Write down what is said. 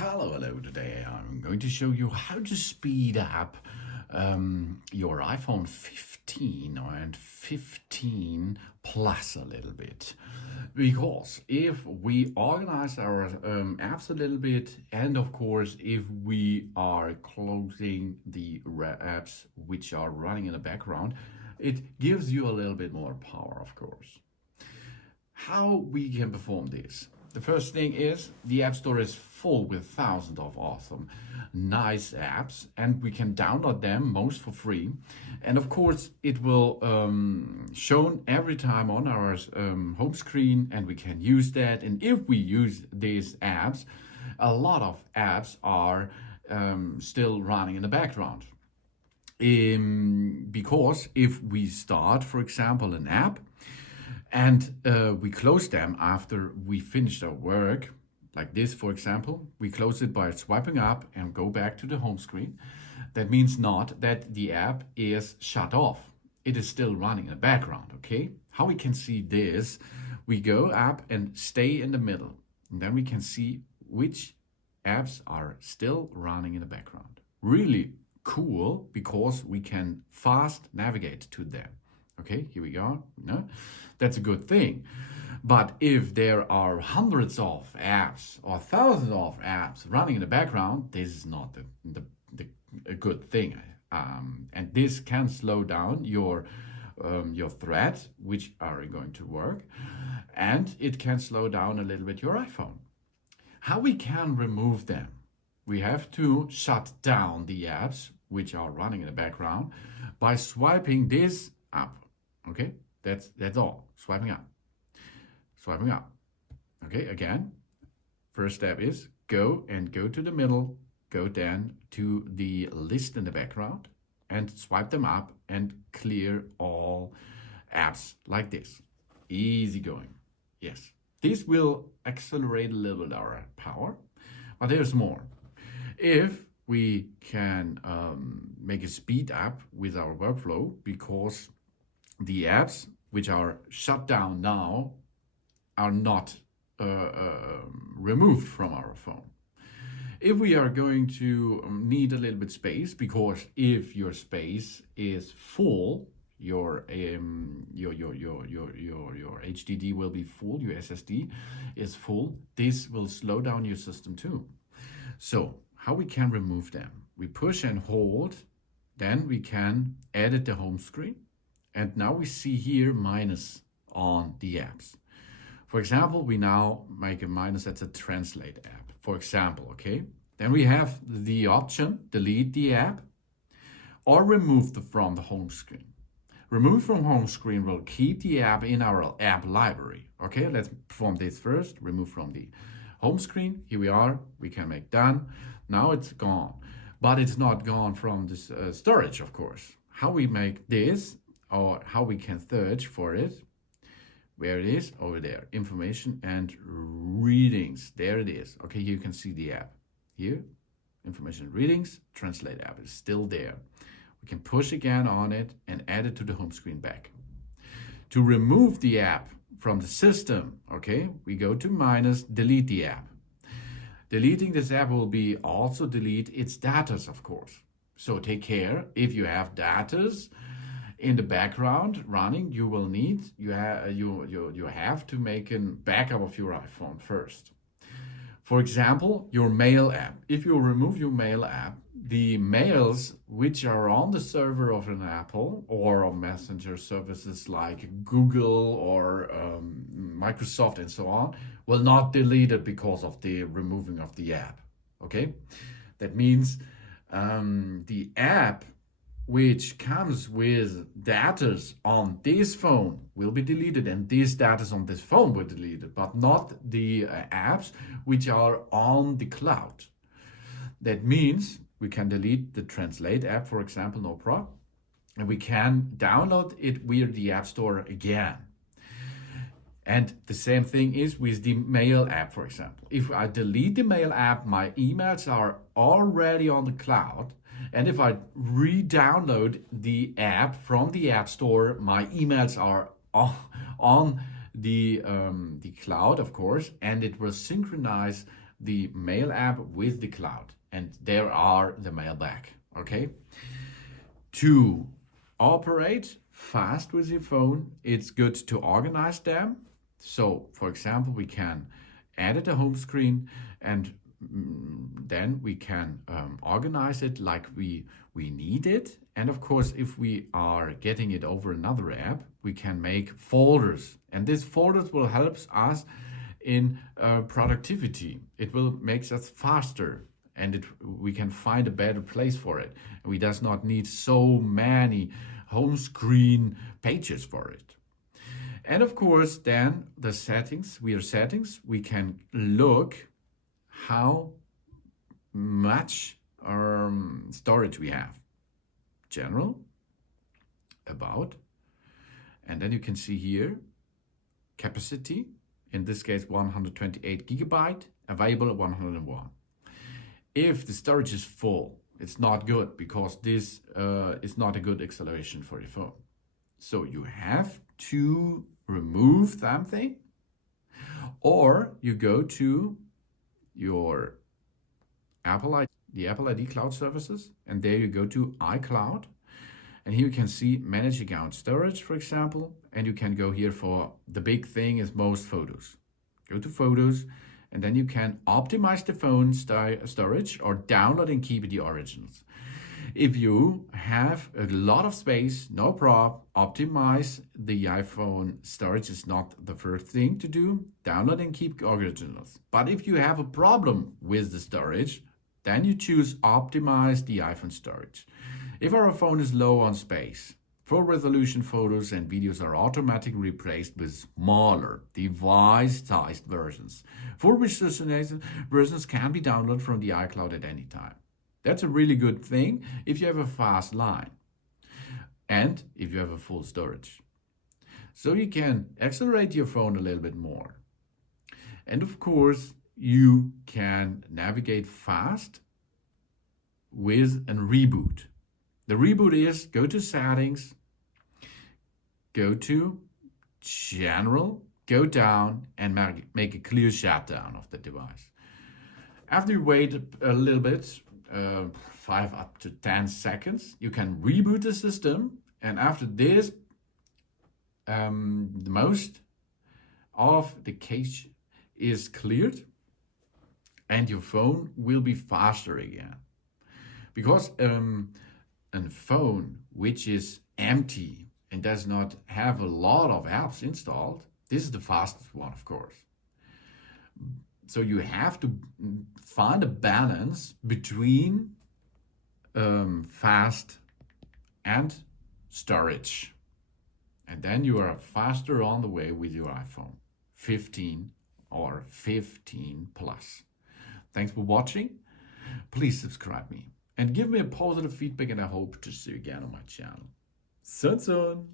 Hello. Today I'm going to show you how to speed up your iPhone 15 and 15 Plus a little bit. Because if we organize our apps a little bit, and of course, if we are closing the apps which are running in the background, it gives you a little bit more power, of course. How we can perform this? The first thing is the App Store is full with thousands of awesome, nice apps, and we can download them most for free. And of course, it will shown every time on our home screen, and we can use that. And if we use these apps, a lot of apps are still running in the background. Because if we start, for example, an app, and we close them after we finished our work, like this, for example. We close it by swiping up and go back to the home screen. That means not that the app is shut off. It is still running in the background, okay? How we can see this, we go up and stay in the middle. And then we can see which apps are still running in the background. Really cool, because we can fast navigate to them. Okay, here we go. No, that's a good thing. But if there are hundreds of apps or thousands of apps running in the background, this is not a good thing. And this can slow down your threads, which are going to work, and it can slow down a little bit your iPhone. How we can remove them? We have to shut down the apps which are running in the background by swiping this up. Okay, that's all. Swiping up. Okay, again, first step is go to the middle, go then to the list in the background and swipe them up and clear all apps like this. Easy going. Yes, this will accelerate a little bit our power, but there's more. If we can make a speed up with our workflow, because the apps which are shut down now are not removed from our phone. If we are going to need a little bit space, because if your space is full, your HDD will be full, your SSD is full, this will slow down your system too. So how we can remove them? We push and hold, then we can edit the home screen. And now we see here minus on the apps. For example, we now make a minus, that's a translate app, for example, okay? Then we have the option, delete the app or remove from the home screen. Remove from home screen will keep the app in our app library. Okay, let's perform this first. Remove from the home screen. Here we are, we can make done. Now it's gone, but it's not gone from this storage, of course. How we make this, or how we can search for it, where it is, over there, information and readings, there it is. Okay, here you can see the app. Here, information readings, translate app is still there. We can push again on it and add it to the home screen back. To remove the app from the system, okay, we go to minus, delete the app. Deleting this app will be also delete its datas, of course. So take care, if you have datas in the background running, you will need, you have to make a backup of your iPhone first. For example, your mail app. If you remove your mail app, the mails which are on the server of an Apple or on messenger services like Google or Microsoft and so on will not delete it because of the removing of the app. Okay, that means the app which comes with data on this phone will be deleted, and these data on this phone will be deleted, but not the apps which are on the cloud. That means we can delete the Translate app, for example, no problem, and we can download it via the App Store again. And the same thing is with the Mail app, for example. If I delete the Mail app, my emails are already on the cloud. And if I re-download the app from the App Store, my emails are on the cloud, of course, and it will synchronize the mail app with the cloud, and there are the mail back. Okay, to operate fast with your phone, it's good to organize them. So for example, we can edit a home screen, and then we can organize it like we need it. And of course, if we are getting it over another app, we can make folders, and these folders will help us in productivity. It will make us faster, and we can find a better place for it. We does not need so many home screen pages for it. And of course, then the settings, we can look how much storage we have. General, about, and then you can see here capacity, in this case 128 gigabyte, available 101. If the storage is full, it's not good, because this is not a good acceleration for your phone. So you have to remove something, or you go to your the Apple ID cloud services, and there you go to iCloud, and here you can see manage account storage, for example, and you can go here for the big thing is most photos. Go to photos, and then you can optimize the phone storage or download and keep the originals. If you have a lot of space, no problem, optimize the iPhone storage is not the first thing to do. Download and keep originals. But if you have a problem with the storage, then you choose optimize the iPhone storage. If our phone is low on space, full resolution photos and videos are automatically replaced with smaller device-sized versions. Full resolution versions can be downloaded from the iCloud at any time. That's a really good thing if you have a fast line and if you have a full storage. So you can accelerate your phone a little bit more. And of course, you can navigate fast with a reboot. The reboot is go to settings, go to general, go down and make a clear shutdown of the device. After you wait a little bit, 5 up to 10 seconds, you can reboot the system, and after this, the most of the cache is cleared, and your phone will be faster again. Because a phone which is empty and does not have a lot of apps installed, this is the fastest one, of course. So you have to find a balance between fast and storage. And then you are faster on the way with your iPhone 15 or 15 Plus. Thanks for watching. Please subscribe me and give me a positive feedback, and I hope to see you again on my channel. Soon.